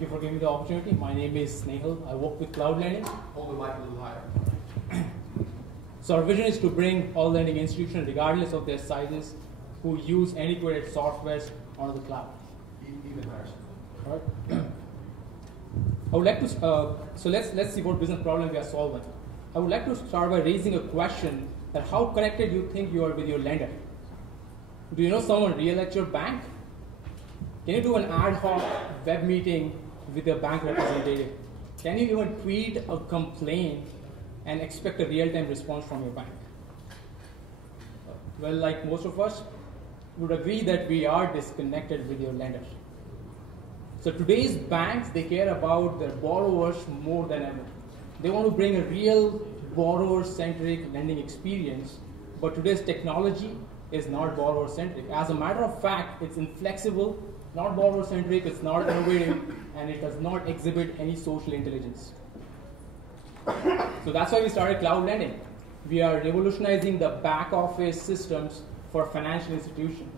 Thank you for giving me the opportunity. My name is Snehal. I work with Cloud Lending. Hold the mic a little higher. So our vision is to bring all lending institutions, regardless of their sizes, who use antiquated softwares onto the cloud. Even higher. All right. I would like to, so let's see what business problem we are solving. I would like to start by raising a question that how connected you think you are with your lender. Do you know someone real at your bank? Can you do an ad hoc web meeting with your bank representative? Can you even tweet a complaint and expect a real-time response from your bank? Well, like most of us, would agree that we are disconnected with your lender. So today's banks, they care about their borrowers more than ever. They want to bring a real borrower-centric lending experience, but today's technology is not borrower-centric. As a matter of fact, it's inflexible, not borrower-centric, it's not innovative, and it does not exhibit any social intelligence. So that's why we started Cloud Lending. We are revolutionizing the back office systems for financial institutions.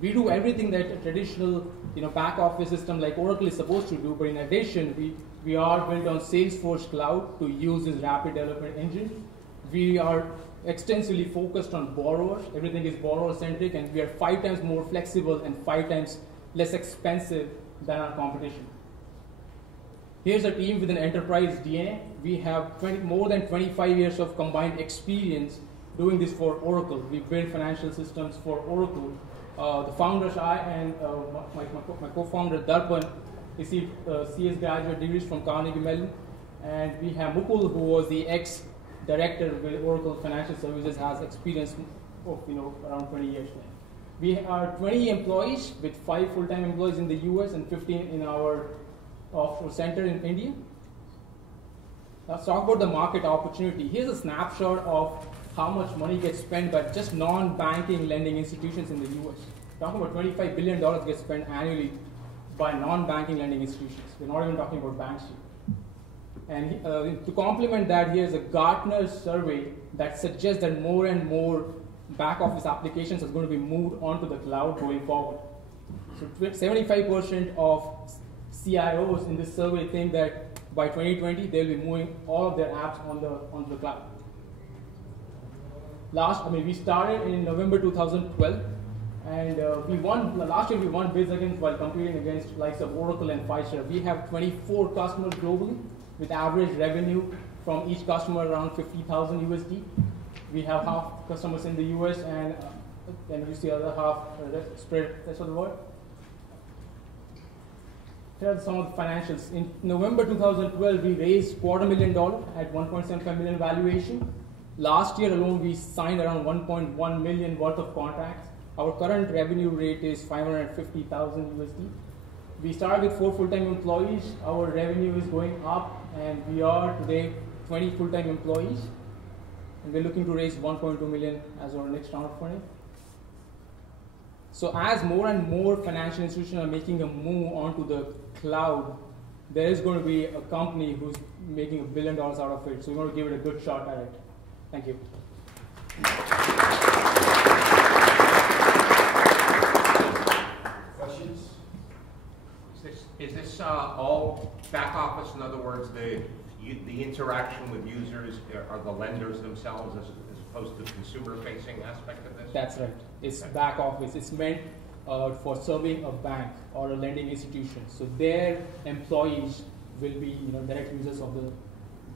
We do everything that a traditional back office system like Oracle is supposed to do, but in addition, we are built on Salesforce Cloud to use this rapid development engine. We are extensively focused on borrowers. Everything is borrower-centric, and we are 5 times more flexible and 5 times less expensive than our competition. Here's a team with an enterprise DNA. We have more than 25 years of combined experience doing this for Oracle. We build financial systems for Oracle. The founders, I and my co-founder Darpan, received CS graduate degrees from Carnegie Mellon, and we have Mukul, who was the ex-director with Oracle Financial Services, has experience of around 20 years now. We are 20 employees with 5 full-time employees in the US and 15 in our offshore center in India. Let's talk about the market opportunity. Here's a snapshot of how much money gets spent by just non-banking lending institutions in the US. Talking about $25 billion gets spent annually by non-banking lending institutions. We're not even talking about banks here. And to complement that, here's a Gartner survey that suggests that more and more back office applications are going to be moved onto the cloud going forward. So 75% of CIOs in this survey think that by 2020 they'll be moving all of their apps onto the cloud. We started in November 2012, and last year we won bids against while competing against likes of Oracle and Pfizer. We have 24 customers globally with average revenue from each customer around 50,000 USD. We have half customers in the US and you see the other half spread rest of the world. Here are some of the financials. In November 2012, we raised $250,000 at $1.75 million valuation. Last year alone, we signed around 1.1 million worth of contracts. Our current revenue rate is 550,000 USD. We started with 4 full-time employees. Our revenue is going up, and we are today 20 full-time employees. And we're looking to raise 1.2 million as our next round of funding. So as more and more financial institutions are making a move onto the cloud, there is going to be a company who's making $1 billion out of it. So we want to give it a good shot at it. Thank you. Questions? Is this all back office? In other words, the interaction with users are the lenders themselves as opposed to the consumer-facing aspect of this? That's right. It's back office. It's meant for serving a bank or a lending institution. So their employees will be direct users of the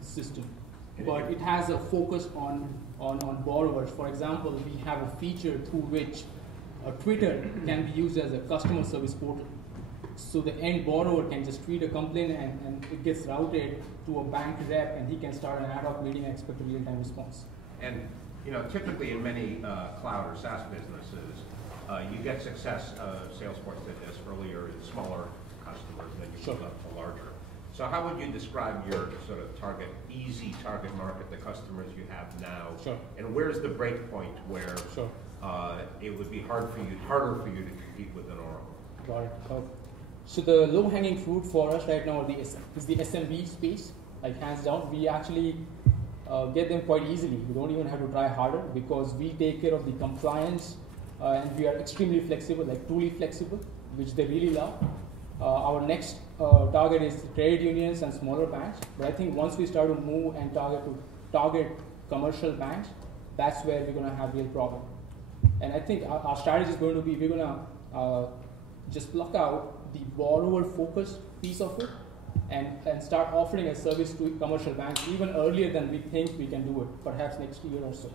system. But it has a focus on borrowers. For example, we have a feature through which Twitter can be used as a customer service portal. So the end borrower can just tweet a complaint and it gets routed to a bank rep, and he can start an ad hoc meeting and expect a real-time response. And typically in many cloud or SaaS businesses, you get success. Salesforce did this earlier in smaller customers, then you move up to larger. So how would you describe your sort of easy target market, the customers you have now? Sure. And where's the break point where it would be harder for you to compete with an Oracle? Got it. So the low-hanging fruit for us right now is the SMB space. Like hands down, we actually get them quite easily. You don't even have to try harder because we take care of the compliance and we are extremely flexible, like truly flexible, which they really love. Our next target is credit unions and smaller banks. But I think once we start to move and target commercial banks, that's where we're going to have real problem. And I think our strategy is going to be we're going to just pluck out the borrower focused piece of it and start offering a service to commercial banks even earlier than we think we can do it, perhaps next year or so.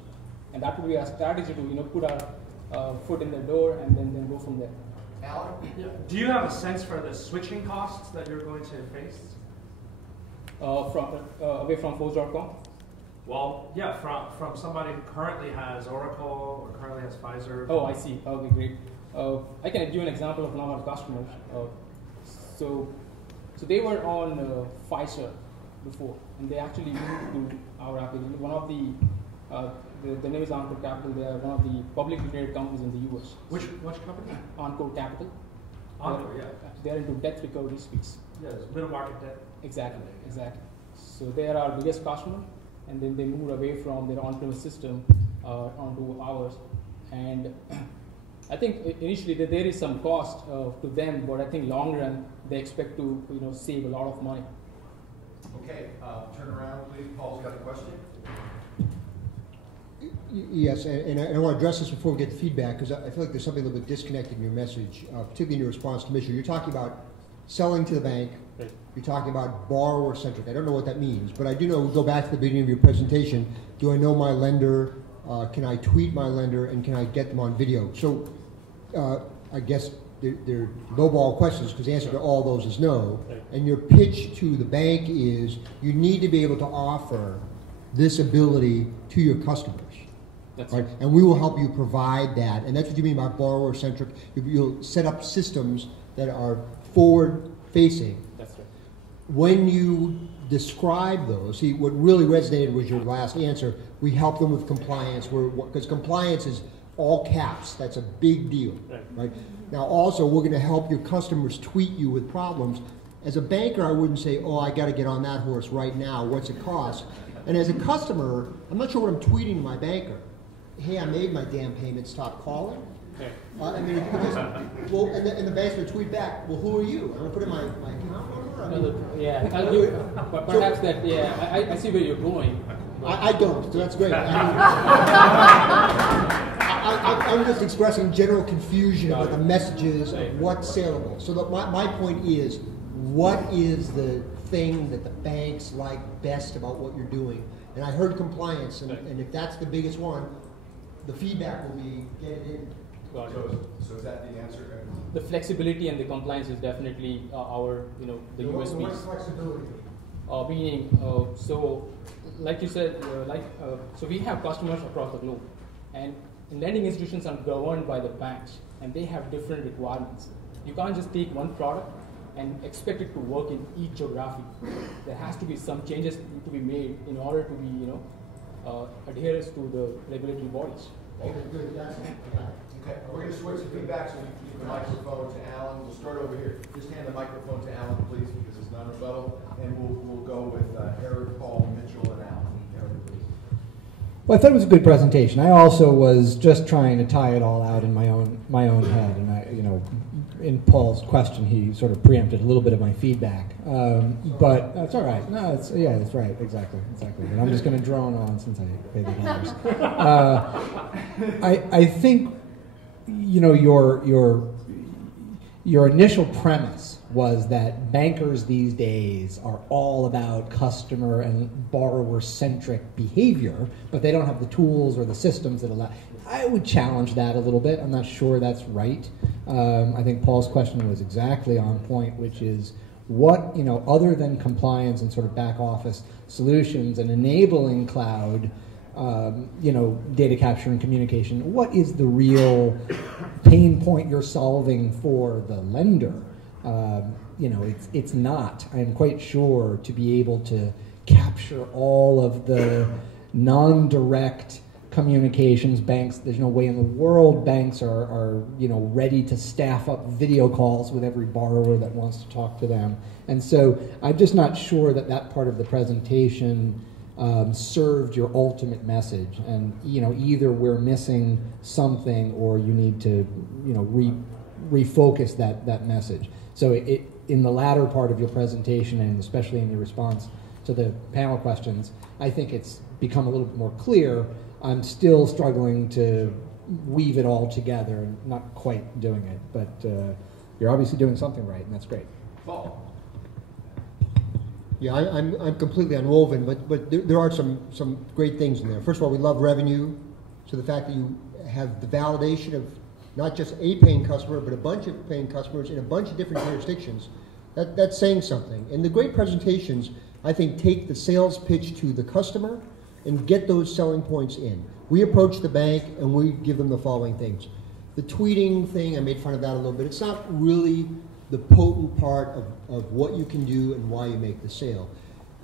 And that would be our strategy to put our foot in the door and then go from there. Alan? Yeah. Do you have a sense for the switching costs that you're going to face? Away from Forge.com? Well, yeah, from somebody who currently has Oracle or currently has Pfizer. Oh, I see. Okay, great. I can give you an example of one of our customers. So they were on Pfizer before, and they actually moved to our application. One of the name is Encore Capital. They are one of the publicly traded companies in the US. Which company? Encore Capital. Encore, yeah. They're into debt recovery space. Yes, middle market debt. Exactly. So they are our biggest customer, and then they moved away from their on-premise system onto ours. And I think initially that there is some cost to them, but I think long run they expect to save a lot of money. Okay, turn around, please. Paul's got a question. Yes, and I want to address this before we get to feedback, because I feel like there's something a little bit disconnected in your message, particularly in your response to Commissioner. You're talking about selling to the bank. Right. You're talking about borrower-centric. I don't know what that means, but I do know, go back to the beginning of your presentation, do I know my lender, can I tweet my lender, and can I get them on video? So I guess they're low-ball questions, because the answer to all those is no. Right. And your pitch to the bank is you need to be able to offer this ability to your customers. That's right? And we will help you provide that. And that's what you mean by borrower-centric. You'll set up systems that are forward-facing. That's right. When you describe those, see, what really resonated was your last answer. We help them with compliance, because compliance is all caps. That's a big deal. Right? Now, also, we're going to help your customers tweet you with problems. As a banker, I wouldn't say, oh, I got to get on that horse right now. What's it cost? And as a customer, I'm not sure what I'm tweeting to my banker. Hey, I made my damn payment, stop calling. Okay. And the bank's going to tweet back, well, who are you? I'm going to put in my account number? Yeah, I'll give, but perhaps that, yeah, I see where you're going. I don't, so that's great. I'm just expressing general confusion about the messages of what's saleable. So my point is, what is the thing that the banks like best about what you're doing? And I heard compliance, and if that's the biggest one, the feedback will be get it in. So is that the answer? The flexibility and the compliance is definitely our, the USPs. What's flexibility? Meaning, so like you said, so we have customers across the globe, and lending institutions are governed by the banks, and they have different requirements. You can't just take one product and expect it to work in each geography. There has to be some changes to be made in order to be, adherence to the regulatory bodies. Okay, good. That's it. Okay, we're going to switch the feedback so we can keep the microphone to Alan. We'll start over here. Just hand the microphone to Alan, please, because it's non-rebuttal. And we'll go with Eric, Paul, Mitchell, and Alan. Eric, please. Well, I thought it was a good presentation. I also was just trying to tie it all out in my own head, and in Paul's question, he sort of preempted a little bit of my feedback, but that's all right. No, that's right, exactly. But I'm just going to drone on since I pay the dollars. I think your initial premise was that bankers these days are all about customer and borrower-centric behavior, but they don't have the tools or the systems that allow. I would challenge that a little bit. I'm not sure that's right. I think Paul's question was exactly on point, which is what, other than compliance and sort of back office solutions and enabling cloud, data capture and communication, what is the real pain point you're solving for the lender? It's not, I'm quite sure, to be able to capture all of the non-direct communications. Banks, there's no way in the world banks are ready to staff up video calls with every borrower that wants to talk to them. And so I'm just not sure that part of the presentation served your ultimate message. And either we're missing something or you need to refocus that message. So in the latter part of your presentation, and especially in your response to the panel questions, I think it's become a little bit more clear. I'm still struggling to weave it all together and not quite doing it, but you're obviously doing something right, and that's great. Paul. Yeah, I'm completely unwoven, but there are some great things in there. First of all, we love revenue, so the fact that you have the validation of not just a paying customer, but a bunch of paying customers in a bunch of different jurisdictions, that's saying something. And the great presentations, I think, take the sales pitch to the customer and get those selling points in. We approach the bank and we give them the following things. The tweeting thing, I made fun of that a little bit. It's not really the potent part of what you can do and why you make the sale.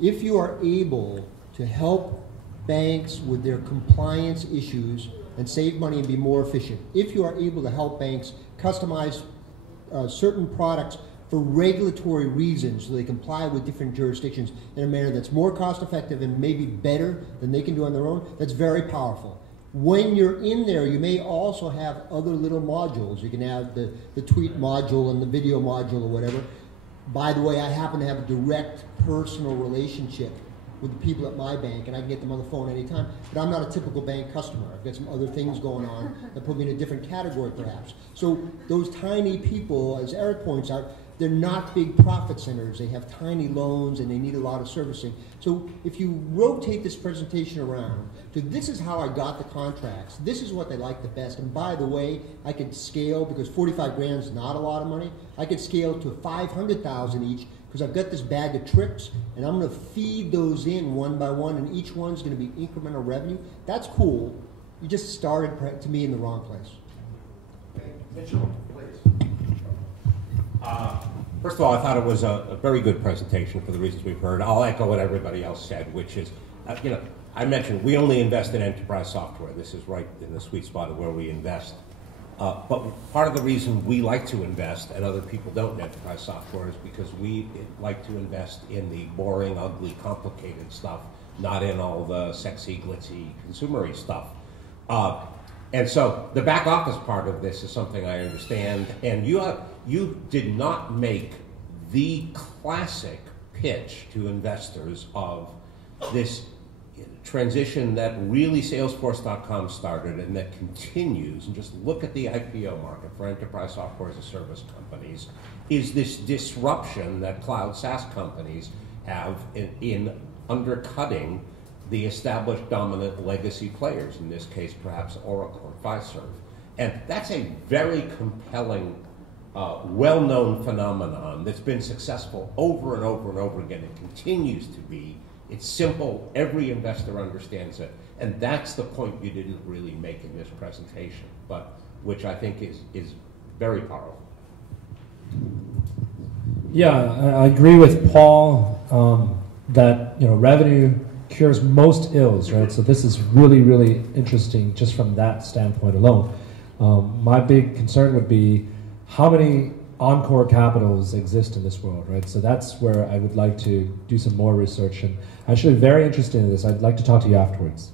If you are able to help banks with their compliance issues and save money and be more efficient, if you are able to help banks customize certain products for regulatory reasons so they comply with different jurisdictions in a manner that's more cost effective and maybe better than they can do on their own, that's very powerful. When you're in there, you may also have other little modules. You can have the tweet module and the video module or whatever. By the way, I happen to have a direct personal relationship with the people at my bank, and I can get them on the phone anytime, but I'm not a typical bank customer. I've got some other things going on that put me in a different category perhaps. So those tiny people, as Eric points out, they're not big profit centers. They have tiny loans and they need a lot of servicing. So if you rotate this presentation around to this is how I got the contracts, this is what they like the best, and by the way, I could scale, because 45 grand is not a lot of money, I could scale to 500,000 each, because I've got this bag of tricks and I'm going to feed those in one by one, and each one's going to be incremental revenue. That's cool. You just started, to me, in the wrong place. Okay. Mitchell, please. First of all, I thought it was a very good presentation for the reasons we've heard. I'll echo what everybody else said, which is, I mentioned we only invest in enterprise software. This is right in the sweet spot of where we invest. But part of the reason we like to invest and other people don't in enterprise software is because we like to invest in the boring, ugly, complicated stuff, not in all the sexy, glitzy, consumery stuff. And so the back office part of this is something I understand. And you did not make the classic pitch to investors of this transition that really Salesforce.com started and that continues, and just look at the IPO market for enterprise software as a service companies, is this disruption that cloud SaaS companies have in undercutting the established dominant legacy players, in this case perhaps Oracle or Fiserv. And that's a very compelling, well-known phenomenon that's been successful over and over and over again. It continues to be. It's simple, every investor understands it, and that's the point you didn't really make in this presentation, but which I think is very powerful. Yeah, I agree with Paul that revenue cures most ills, right? So this is really, really interesting just from that standpoint alone. My big concern would be how many encore capitals exist in this world, right? So that's where I would like to do some more research, and actually very interested in this. I'd like to talk to you afterwards.